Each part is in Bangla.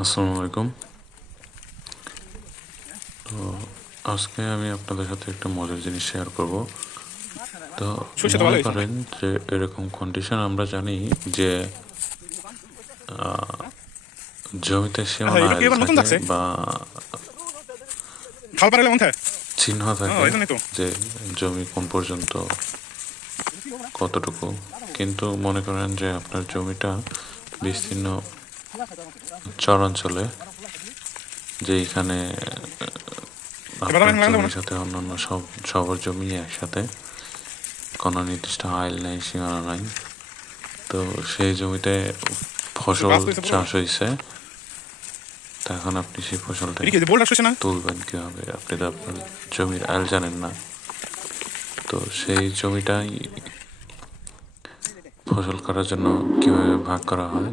আসসালামু আলাইকুম তো আজকে আমি আপনাদের সাথে একটা মজার জিনিস শেয়ার করব তো মনে। করেন যে এরকম কন্ডিশন আমরা জানি যে জমিতে সীমানা থাকে লাগছে? বা চিহ্ন থাকে। যে জমি কোন পর্যন্ত কতটুকু কিন্তু মনে করেন যে আপনার জমিটা বিস্তীর্ণ চরাঞ্চলে যে এখানে জমির সাথে অন্যান্য সব সবার জমি একসাথে। কোনো নির্দিষ্ট আইল নাই সীমানা নাই। তো সেই জমিতে ফসল। চাষ হয়েছে। তো এখন আপনি সেই ফসলটা তুলবেন কীভাবে? আপনি তো আপনার জমির আইল জানেন না। তো সেই জমিটাই ফসল করার জন্য কীভাবে ভাগ করা হয়?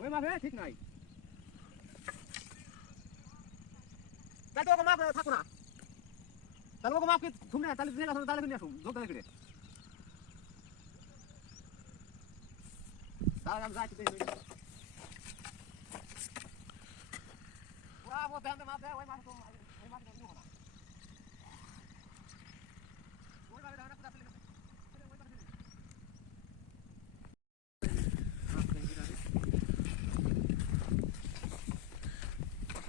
ওই মাপে ঠিক নাই। তাই তো ওকে মাপ থাকো না। তাহলে ওকে মাপকে তুমি না তাহলে নিয়ে আসো, তাহলে নিয়ে আসো যোগ করে তাহলে আমি যাচ্ছি, দেখি ও ধ্যান মাপ দেয় ওই মাপ তো, ওই মাপ নিও না ওই মাপে দাও না কোথা থেকে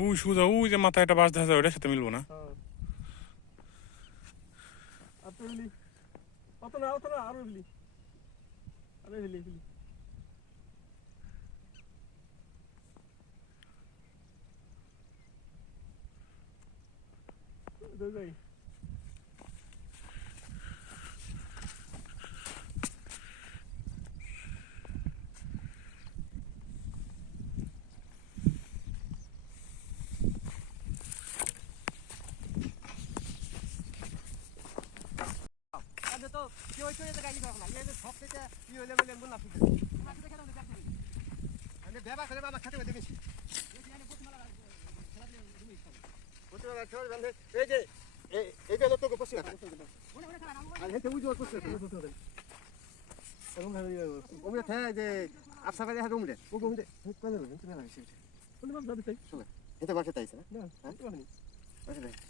ওই সুজা ওই যে মাথায় একটা বাস দেখা ওটার সাথে মিলবো না। আতলি অত না অত না, আরও বিলি আরে বিলি বিলি দই দই আজ তো কি হইছে এটা গাড়ি দাও না এই যে সব থেকে কি হইলে বলে বল না ঠিক আছে না ঠিক আছে দেখতে আমি বেবা করে বাবা খেতে দেবে বেশি এই যে এই যে তো পছন্দ আছে আর হেতে উজো পছন্দ আছে এরকম ভাবে ওমরে থাকে যে আফসা করে হাতে ওমরে ও ওমরে কোন হবে তুমি না বেশি কোন ভাবে যাবে তাই চলে এটা বাসা তাইছে না হ্যাঁ বাসা তাই আচ্ছা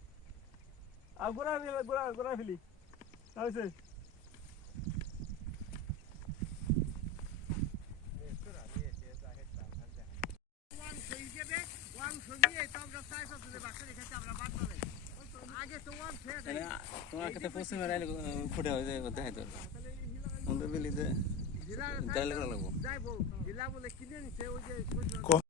আর গোড়া গোড়া গোড়া ফেলি। হয়েছে তোমার কাছে পশ্চিমে রাইলে ফুটে হয়ে যায় দেখাই তো? আমাদের বেলি যে করা লাগবো।